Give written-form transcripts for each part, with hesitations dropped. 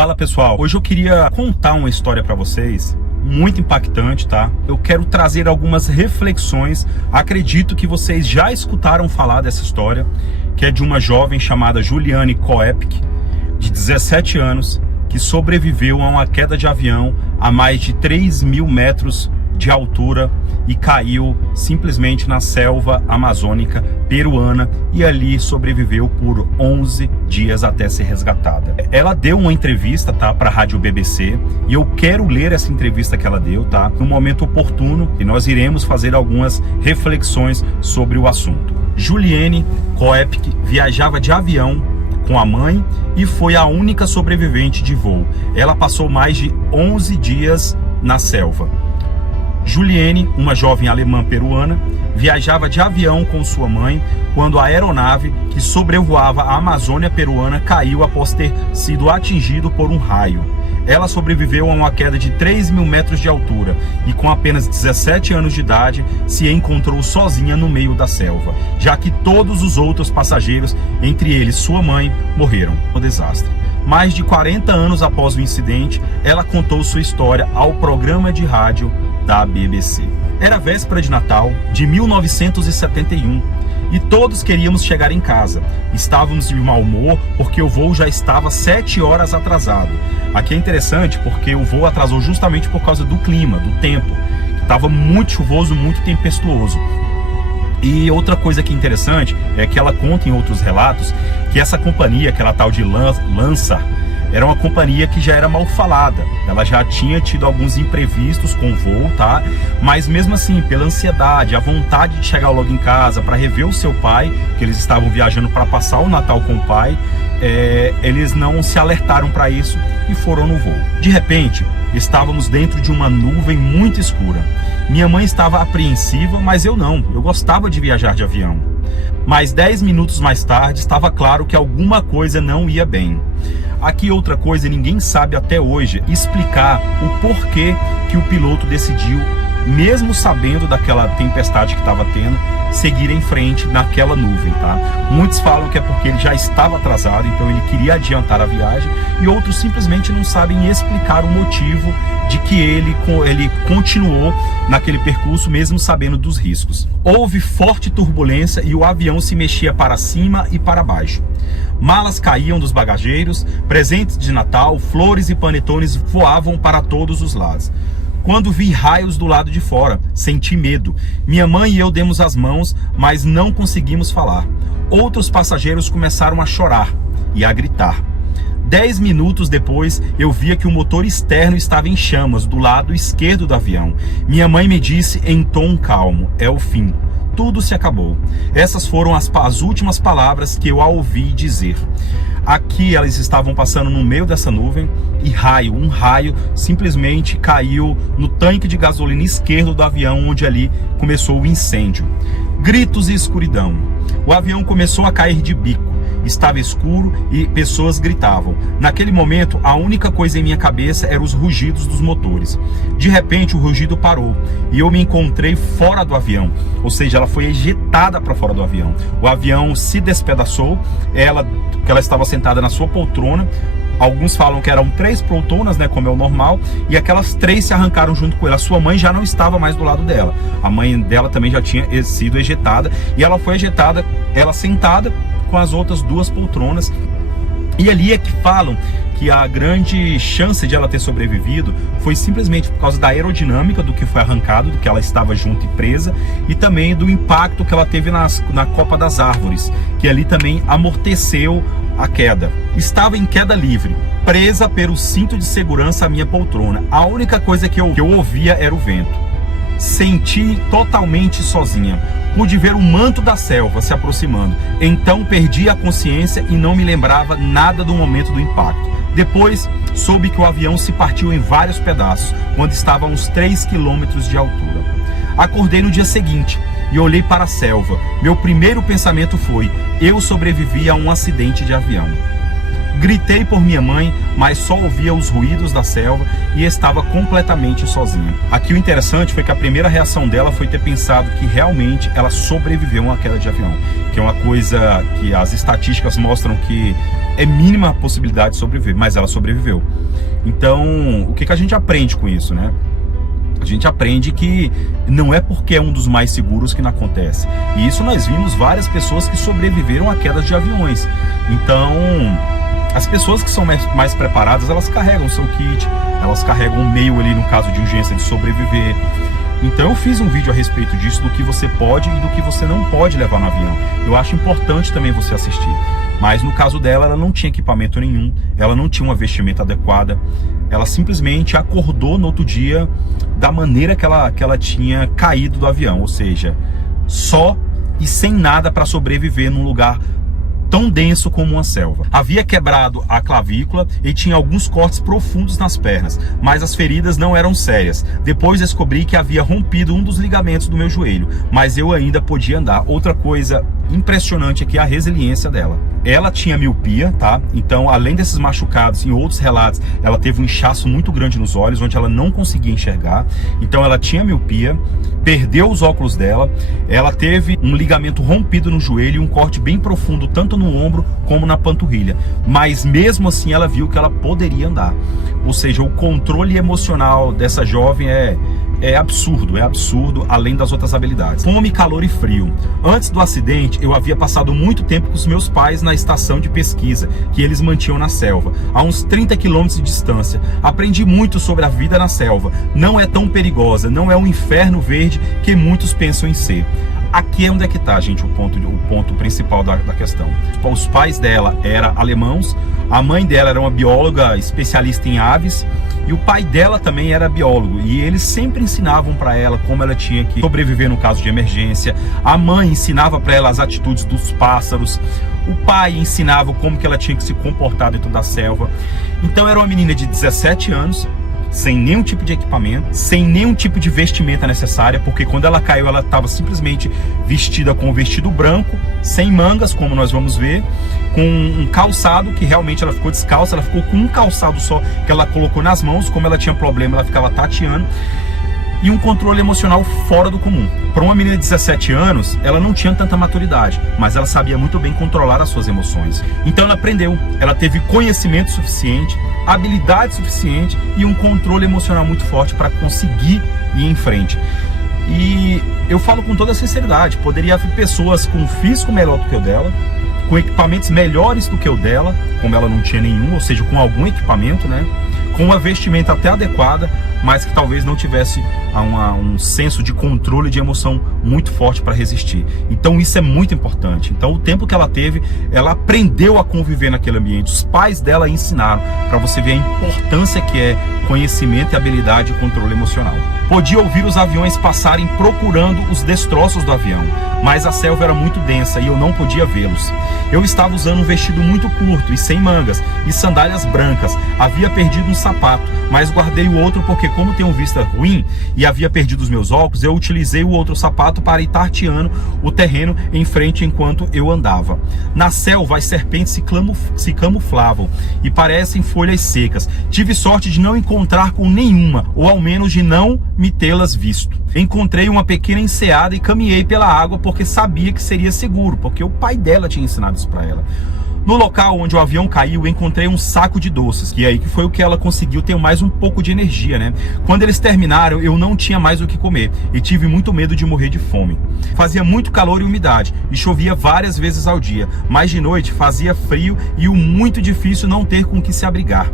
Fala pessoal, hoje eu queria contar uma história para vocês muito impactante, tá? Eu quero trazer algumas reflexões. Acredito que vocês já escutaram falar dessa história, que é de uma jovem chamada Juliane Koepke, de 17 anos, que sobreviveu a uma queda de avião a mais de 3.000 metros de altura e caiu simplesmente na selva amazônica peruana e ali sobreviveu por 11 dias até ser resgatada. Ela deu uma entrevista, tá, para a Rádio BBC, e eu quero ler essa entrevista que ela deu, tá, no momento oportuno, e nós iremos fazer algumas reflexões sobre o assunto. Juliane Koepke viajava de avião com a mãe e foi a única sobrevivente de voo. Ela passou mais de 11 dias na selva. Juliane, uma jovem alemã peruana, viajava de avião com sua mãe quando a aeronave que sobrevoava a Amazônia peruana caiu após ter sido atingido por um raio. Ela sobreviveu a uma queda de 3.000 metros de altura e com apenas 17 anos de idade se encontrou sozinha no meio da selva, já que todos os outros passageiros, entre eles sua mãe, morreram no desastre. Mais de 40 anos após o incidente, ela contou sua história ao programa de rádio da BBC. Era véspera de Natal de 1971 e todos queríamos chegar em casa. Estávamos de mau humor porque o voo já estava 7 horas atrasado. Aqui é interessante porque o voo atrasou justamente por causa do clima, do tempo, que estava muito chuvoso, muito tempestuoso. E outra coisa que é interessante é que ela conta em outros relatos que essa companhia, aquela tal de Lança, era uma companhia que já era mal falada. Ela já tinha tido alguns imprevistos com o voo, tá? Mas mesmo assim, pela ansiedade, a vontade de chegar logo em casa para rever o seu pai, que eles estavam viajando para passar o Natal com o pai, eles não se alertaram para isso e foram no voo. De repente, estávamos dentro de uma nuvem muito escura. Minha mãe estava apreensiva, mas eu não. Eu gostava de viajar de avião. Mas 10 minutos mais tarde, estava claro que alguma coisa não ia bem. Aqui outra coisa, ninguém sabe até hoje explicar o porquê que o piloto decidiu, mesmo sabendo daquela tempestade que estava tendo, seguir em frente naquela nuvem, tá? Muitos falam que é porque ele já estava atrasado, então ele queria adiantar a viagem, e outros simplesmente não sabem explicar o motivo de que ele continuou naquele percurso mesmo sabendo dos riscos. Houve forte turbulência e o avião se mexia para cima e para baixo. Malas caíam dos bagageiros, presentes de Natal, flores e panetones voavam para todos os lados. Quando vi raios do lado de fora, senti medo. Minha mãe e eu demos as mãos, mas não conseguimos falar. Outros passageiros começaram a chorar e a gritar. 10 minutos depois, eu via que o motor externo estava em chamas do lado esquerdo do avião. Minha mãe me disse em tom calmo: é o fim. Tudo se acabou. Essas foram as últimas palavras que eu a ouvi dizer. Aqui elas estavam passando no meio dessa nuvem e um raio simplesmente caiu no tanque de gasolina esquerdo do avião, onde ali começou o incêndio. Gritos e escuridão. O avião começou a cair de bico. Estava escuro e pessoas gritavam. Naquele momento, a única coisa em minha cabeça eram os rugidos dos motores. De repente, o rugido parou e eu me encontrei fora do avião. Ou seja, ela foi ejetada para fora do avião. O avião se despedaçou, ela estava sentada na sua poltrona. Alguns falam que eram 3 poltronas, né, como é o normal, e aquelas 3 se arrancaram junto com ela. A sua mãe já não estava mais do lado dela. A mãe dela também já tinha sido ejetada, e ela foi ejetada, ela sentada com as outras 2 poltronas. E ali é que falam que a grande chance de ela ter sobrevivido foi simplesmente por causa da aerodinâmica do que foi arrancado, do que ela estava junto e presa, e também do impacto que ela teve na copa das árvores, que ali também amorteceu a queda. Estava em queda livre, presa pelo cinto de segurança à minha poltrona. A única coisa que eu ouvia era o vento. Senti totalmente sozinha. Pude ver o manto da selva se aproximando. Então perdi a consciência e não me lembrava nada do momento do impacto. Depois soube que o avião se partiu em vários pedaços, quando estava a uns 3 quilômetros de altura. Acordei no dia seguinte e olhei para a selva. Meu primeiro pensamento foi: eu sobrevivi a um acidente de avião. Gritei por minha mãe, mas só ouvia os ruídos da selva e estava completamente sozinha. Aqui o interessante foi que a primeira reação dela foi ter pensado que realmente ela sobreviveu a uma queda de avião, que é uma coisa que as estatísticas mostram que é mínima a possibilidade de sobreviver, mas ela sobreviveu. Então, o que a gente aprende com isso, né? A gente aprende que não é porque é um dos mais seguros que não acontece. E isso nós vimos várias pessoas que sobreviveram a quedas de aviões. Então, as pessoas que são mais preparadas, elas carregam o seu kit, elas carregam um meio ali no caso de urgência de sobreviver. Então eu fiz um vídeo a respeito disso, do que você pode e do que você não pode levar no avião. Eu acho importante também você assistir. Mas no caso dela, ela não tinha equipamento nenhum, ela não tinha uma vestimenta adequada, ela simplesmente acordou no outro dia da maneira que ela tinha caído do avião, ou seja, só e sem nada para sobreviver num lugar tão denso como uma selva. Havia quebrado a clavícula e tinha alguns cortes profundos nas pernas, mas as feridas não eram sérias. Depois descobri que havia rompido um dos ligamentos do meu joelho, mas eu ainda podia andar. Outra coisa impressionante aqui é a resiliência dela. Ela tinha miopia, tá? Então, além desses machucados, em outros relatos, ela teve um inchaço muito grande nos olhos, onde ela não conseguia enxergar. Então, ela tinha miopia, perdeu os óculos dela, ela teve um ligamento rompido no joelho e um corte bem profundo, tanto no ombro como na panturrilha. Mas, mesmo assim, ela viu que ela poderia andar. Ou seja, o controle emocional dessa jovem é absurdo, além das outras habilidades. Fome, calor e frio. Antes do acidente, eu havia passado muito tempo com os meus pais na estação de pesquisa, que eles mantinham na selva, a uns 30 quilômetros de distância. Aprendi muito sobre a vida na selva. Não é tão perigosa, não é um inferno verde que muitos pensam em ser. Aqui é onde é que está, gente, o ponto principal da questão. Os pais dela eram alemãos, a mãe dela era uma bióloga especialista em aves, e o pai dela também era biólogo, e eles sempre ensinavam para ela como ela tinha que sobreviver no caso de emergência. A mãe ensinava para ela as atitudes dos pássaros, o pai ensinava como que ela tinha que se comportar dentro da selva. Então era uma menina de 17 anos, sem nenhum tipo de equipamento, sem nenhum tipo de vestimenta necessária, porque quando ela caiu, ela estava simplesmente vestida com um vestido branco, sem mangas, como nós vamos ver, com um calçado, que realmente ela ficou descalça, ela ficou com um calçado só, que ela colocou nas mãos. Como ela tinha problema, ela ficava tateando, e um controle emocional fora do comum. Para uma menina de 17 anos, ela não tinha tanta maturidade, mas ela sabia muito bem controlar as suas emoções. Então ela aprendeu, ela teve conhecimento suficiente, habilidade suficiente e um controle emocional muito forte para conseguir ir em frente. E eu falo com toda sinceridade, poderia haver pessoas com um físico melhor do que o dela, com equipamentos melhores do que o dela, como ela não tinha nenhum, ou seja, com algum equipamento, né? Com uma vestimenta até adequada, mas que talvez não tivesse um senso de controle de emoção muito forte para resistir. Então isso é muito importante. Então o tempo que ela teve, ela aprendeu a conviver naquele ambiente. Os pais dela ensinaram, para você ver a importância que é conhecimento e habilidade de controle emocional. Podia ouvir os aviões passarem procurando os destroços do avião, mas a selva era muito densa e eu não podia vê-los. Eu estava usando um vestido muito curto e sem mangas e sandálias brancas. Havia perdido um sapato, mas guardei o outro porque, como tenho vista ruim e havia perdido os meus óculos, eu utilizei o outro sapato para ir tateando o terreno em frente enquanto eu andava. Na selva, as serpentes se camuflavam e parecem folhas secas. Tive sorte de não encontrar com nenhuma, ou ao menos de não me tê-las visto. Encontrei uma pequena enseada e caminhei pela água porque sabia que seria seguro, porque o pai dela tinha ensinado isso para ela. No local onde o avião caiu, encontrei um saco de doces, que aí que foi o que ela conseguiu ter mais um pouco de energia, né? Quando eles terminaram, eu não tinha mais o que comer e tive muito medo de morrer de fome. Fazia muito calor e umidade e chovia várias vezes ao dia, mas de noite fazia frio e o muito difícil não ter com que se abrigar.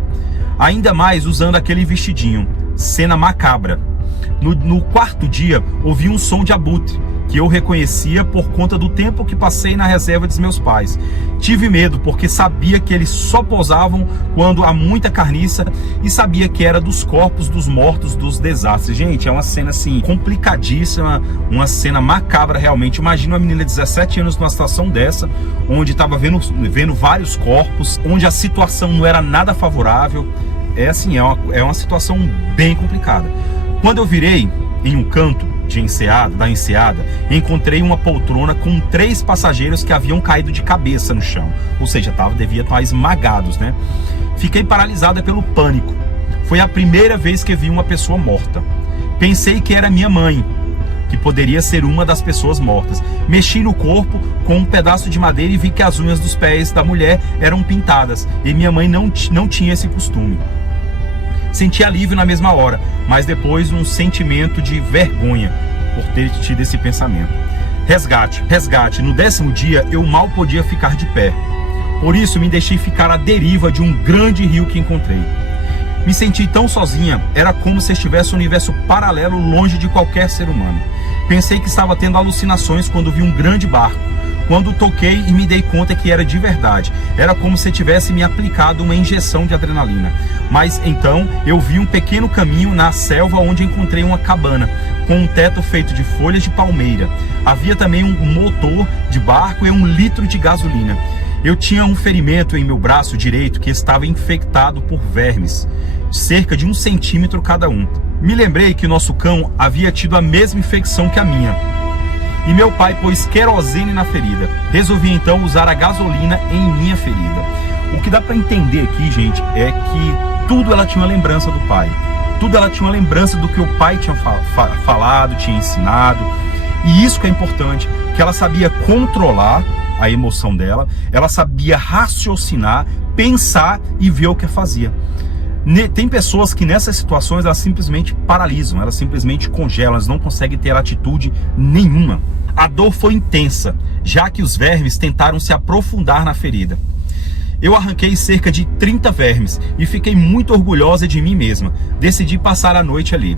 Ainda mais usando aquele vestidinho. Cena macabra. No quarto dia, ouvi um som de abutre, que eu reconhecia por conta do tempo que passei na reserva dos meus pais. Tive medo porque sabia que eles só pousavam quando há muita carniça e sabia que era dos corpos dos mortos dos desastres. Gente, é uma cena assim complicadíssima, uma cena macabra realmente. Imagina uma menina de 17 anos numa situação dessa, onde estava vendo vários corpos, onde a situação não era nada favorável. É assim, é uma situação bem complicada. Quando eu virei em um canto, da enseada, encontrei uma poltrona com 3 passageiros que haviam caído de cabeça no chão, ou seja, devia estar esmagados, né? Fiquei paralisada pelo pânico. Foi a primeira vez que vi uma pessoa morta. Pensei que era minha mãe, que poderia ser uma das pessoas mortas. Mexi no corpo com um pedaço de madeira e vi que as unhas dos pés da mulher eram pintadas, e minha mãe não tinha esse costume. Senti alívio na mesma hora, mas depois um sentimento de vergonha por ter tido esse pensamento. Resgate. No 10º dia eu mal podia ficar de pé. Por isso me deixei ficar à deriva de um grande rio que encontrei. Me senti tão sozinha, era como se estivesse um universo paralelo longe de qualquer ser humano. Pensei que estava tendo alucinações quando vi um grande barco. Quando toquei e me dei conta que era de verdade, era como se tivesse me aplicado uma injeção de adrenalina. Mas então eu vi um pequeno caminho na selva onde encontrei uma cabana, com um teto feito de folhas de palmeira. Havia também um motor de barco e 1 litro de gasolina. Eu tinha um ferimento em meu braço direito que estava infectado por vermes, cerca de 1 centímetro cada um. Me lembrei que nosso cão havia tido a mesma infecção que a minha. E meu pai pôs querosene na ferida. Resolvi então usar a gasolina em minha ferida. O que dá para entender aqui, gente, é que tudo ela tinha uma lembrança do pai. Tudo ela tinha uma lembrança do que o pai tinha falado, tinha ensinado. E isso que é importante, que ela sabia controlar a emoção dela, ela sabia raciocinar, pensar e ver o que fazia. Tem pessoas que nessas situações elas simplesmente paralisam, elas simplesmente congelam, elas não conseguem ter atitude nenhuma. A dor foi intensa, já que os vermes tentaram se aprofundar na ferida. Eu arranquei cerca de 30 vermes e fiquei muito orgulhosa de mim mesma. Decidi passar a noite ali.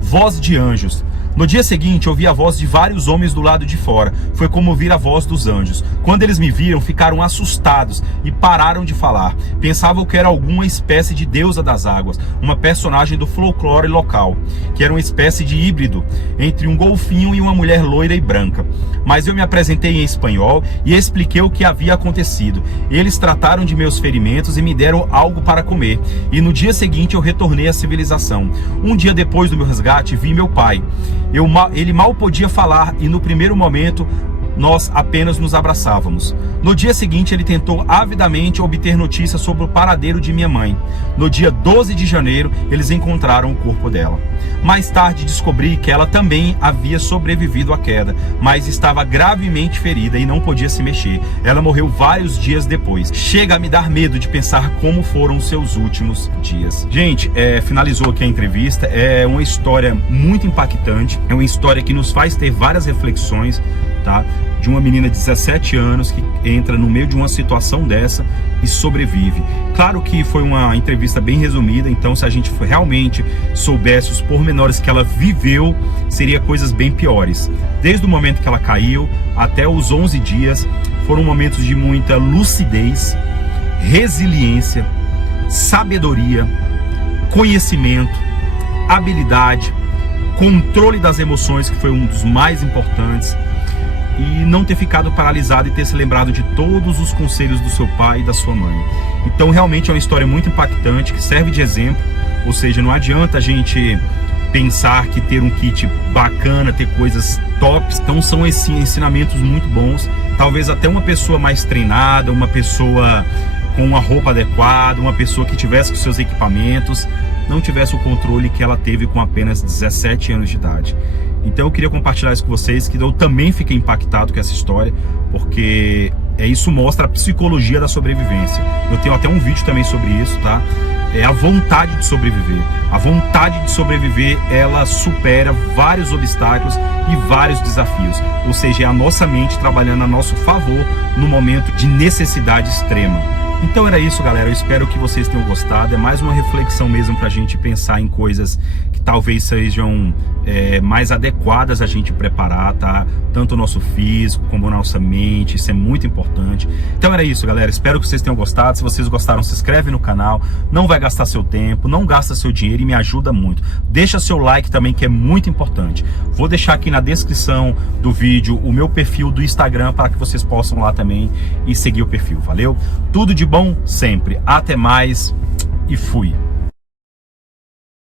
Voz de anjos. No dia seguinte, ouvi a voz de vários homens do lado de fora. Foi como ouvir a voz dos anjos. Quando eles me viram, ficaram assustados e pararam de falar. Pensavam que era alguma espécie de deusa das águas, uma personagem do folclore local, que era uma espécie de híbrido entre um golfinho e uma mulher loira e branca. Mas eu me apresentei em espanhol e expliquei o que havia acontecido. Eles trataram de meus ferimentos e me deram algo para comer. E no dia seguinte eu retornei à civilização. Um dia depois do meu resgate, vi meu pai. Ele mal podia falar e no primeiro momento nós apenas nos abraçávamos. No dia seguinte ele tentou avidamente obter notícias sobre o paradeiro de minha mãe. No dia 12 de janeiro eles encontraram o corpo dela. Mais tarde descobri que ela também havia sobrevivido à queda, mas estava gravemente ferida e não podia se mexer. Ela morreu vários dias depois. Chega a me dar medo de pensar como foram os seus últimos dias. Gente, finalizou aqui a entrevista. É uma história muito impactante, é uma história que nos faz ter várias reflexões, tá? De uma menina de 17 anos que entra no meio de uma situação dessa e sobrevive. Claro que foi uma entrevista bem resumida, então se a gente realmente soubesse os pormenores que ela viveu, seria coisas bem piores. Desde o momento que ela caiu até os 11 dias, foram momentos de muita lucidez, resiliência, sabedoria, conhecimento, habilidade, controle das emoções, que foi um dos mais importantes, e não ter ficado paralisado e ter se lembrado de todos os conselhos do seu pai e da sua mãe. Então realmente é uma história muito impactante, que serve de exemplo. Ou seja, não adianta a gente pensar que ter um kit bacana, ter coisas tops. Então são esses ensinamentos muito bons. Talvez até uma pessoa mais treinada, uma pessoa com uma roupa adequada, uma pessoa que tivesse com seus equipamentos, não tivesse o controle que ela teve com apenas 17 anos de idade. Então eu queria compartilhar isso com vocês, que eu também fiquei impactado com essa história, porque isso mostra a psicologia da sobrevivência. Eu tenho até um vídeo também sobre isso, tá? É a vontade de sobreviver. A vontade de sobreviver, ela supera vários obstáculos e vários desafios. Ou seja, é a nossa mente trabalhando a nosso favor no momento de necessidade extrema. Então era isso, galera. Eu espero que vocês tenham gostado. É mais uma reflexão mesmo pra gente pensar em coisas que talvez sejam mais adequadas a gente preparar, tá? Tanto o nosso físico como a nossa mente. Isso é muito importante. Então era isso, galera. Espero que vocês tenham gostado. Se vocês gostaram, se inscreve no canal. Não vai gastar seu tempo, não gasta seu dinheiro e me ajuda muito. Deixa seu like também, que é muito importante. Vou deixar aqui na descrição do vídeo o meu perfil do Instagram para que vocês possam lá também e seguir o perfil. Valeu? Tudo de bom sempre. Até mais e fui.